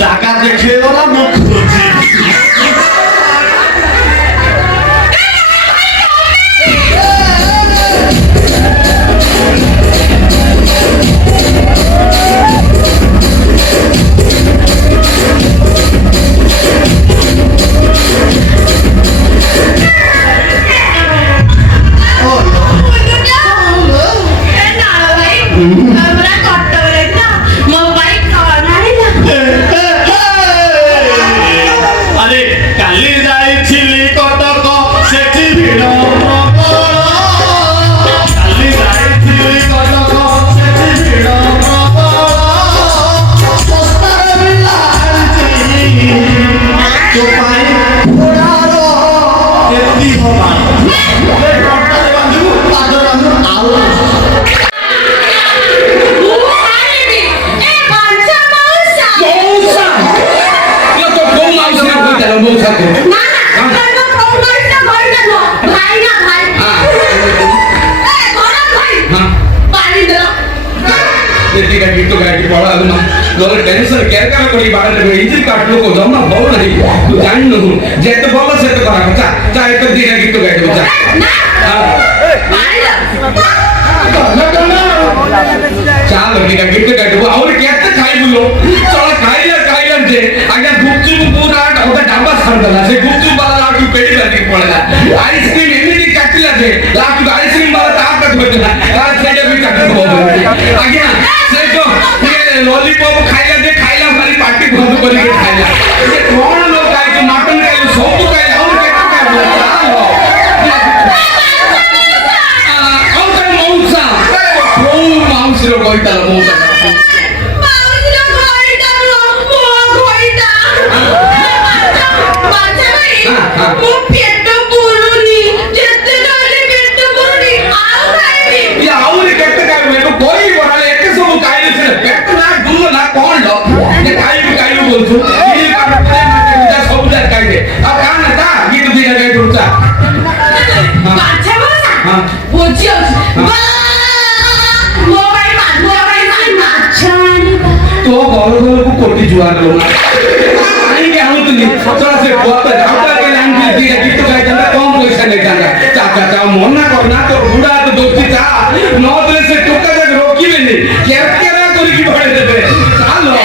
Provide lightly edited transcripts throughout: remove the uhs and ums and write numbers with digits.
জায়গা দেখে ওরা মুখ খুঁজি टेंशन केयर कर कोई बात नहीं इंजन काट लो को जमा बहु नहीं तू जान न हूं जेते बोल से तो करा चा चा एक दिन की तो गाइड चा चाल लगी का गिफ्ट गाइड वो और केते खाई बोलो चलो खाइला जे आगे गुपचुप पूरा होता डब्बा सर दला से गुपचुप वाला लाटू पेड़ी लगी पड़ला आइसक्रीम एमिटी काटला जे लाटू आइसक्रीम वाला ताप कट बदला आज से भी काट दो आगे से जो लॉलीपॉप खाइला वाली पार्टी बंद करके खाइला ये कौन लोग खाए जो मटन खाए सब खाए और केटा खाए और का मौसा ओ माउस रो कोइता मौसा तो गौरव को कोटी जुआर लो नहीं क्या हो तुम थोड़ा से बहुत आपका के लाइन की दी है तो कहीं जंदा कम पैसा नहीं जाना चाचा चाचा मोना करना तो बूढ़ा तो दोस्ती चा नौ दिन से टुक्का तक रोकी भी नहीं क्या क्या करी की बड़े देवे चलो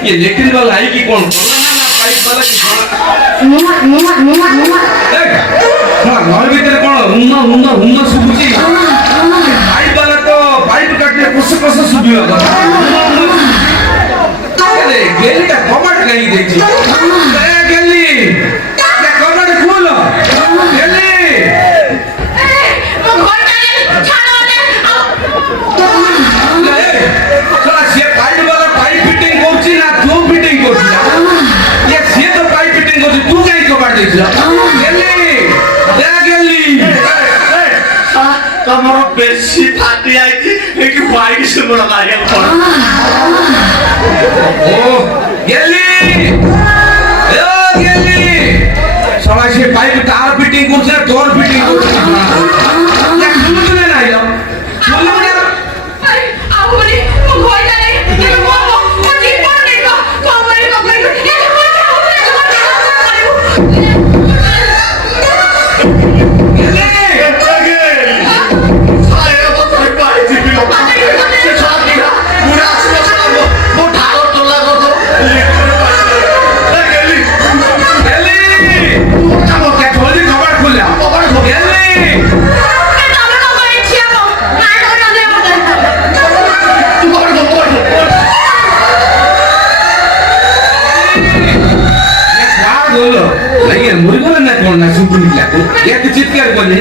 ये लेकिन वाला है कि कौन पाइप वाला कि घर भीतर कौन हुम्मा सुबुची पाइप वाला तो पाइप काटले कस सुबियो अरे गेली का कबाट नहीं देखी गेली क्या कबाट खोलो गेली तमरो बेसी फाटी आई थी एक बाइक से बड़ा मारिया पड़ा ओ गेली सवाई से पाइप तार फिटिंग करছে डोर फिटिंग করছে क्या सुनने ना आया सुनने भाई आओ बोली मो भय जाए ये मो जीवन नहीं को कमरे ଏତେ ଚିତ୍କାର କଲେ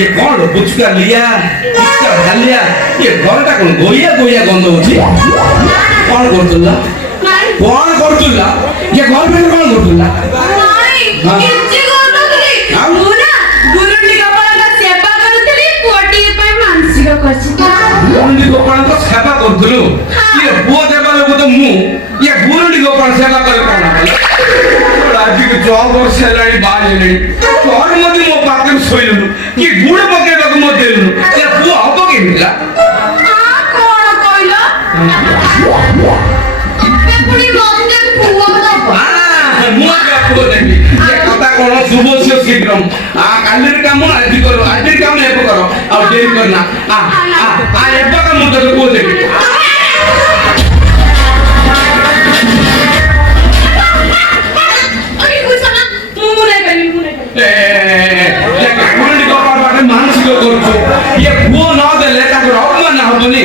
ये कौन पुचका लिया पुचका ढालिया ये घरटा कौन गोया गोया गंध होची कौन करतुला कौन करतुला ये घर में कौन करतुला नहीं किछि करतुली मुना गुरुनी गोपाल का सेवा करतुली कोटी पे मानसिक करछि गुरुनी गोपाल का सेवा करतुलु ये बुआ देवा लोग तो मु ये गुरुनी गोपाल सेवा करे कोन आज के जॉब और सैलरी बाज लेनी तोर मते मो पाके सोइलु कि गुड़ पकेबा को मो देलु ये बुआ हबो के मिला हां कोन कइलो पे पुनी मते बुआ दबो हां मुआ का पुओ देखि ये कथा कोन सुबोसियो शीघ्रम आ कालिर काम आज करो आज काम एप करो आ देरी करना आ एप का मो तो को देखि ये वो ना देले ताको अपमान ना होबनी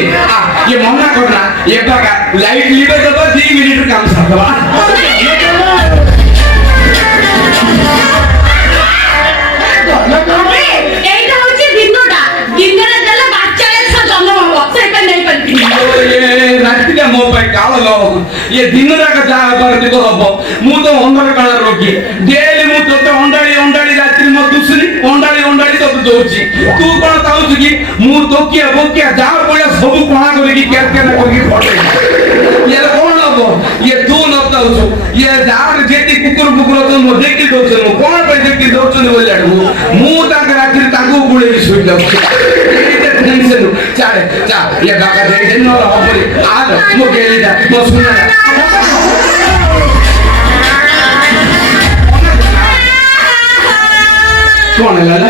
ये मना करना ये बागा लाइट लीवर दबा 3 मिनिट काम सरदबा এইটা হচ্ছে দিনটা দিনরে দেলে বাচ্চারে ছ জন্ম হবো সেটা নেই পারবি ये रात का मोबाइल कालो लो ये दिन रात जा पर देखो हबो मु तो अंधार काला रोगी डेली मु तो अंडाड़ी अंडाड़ी रात्रि म दुसरी अंडाड़ी अंडाड़ी तो दोची तू कोन ताउछ की मु तो किया वो क्या जा पड़े सब कोना करे की क्या क्या करके फटे ये कोन लगो ये तू न ताउछ ये जार जेती कुकुर कुकुर तो म देखि दोछ कोन पे देखि दोछ ने बोलाडू मु ताक रात्रि ताको गुळे सुई लो टेंशन चाले चा ये बागा दे न हबरे आ मो गेली दा मो सुना कौन है लाला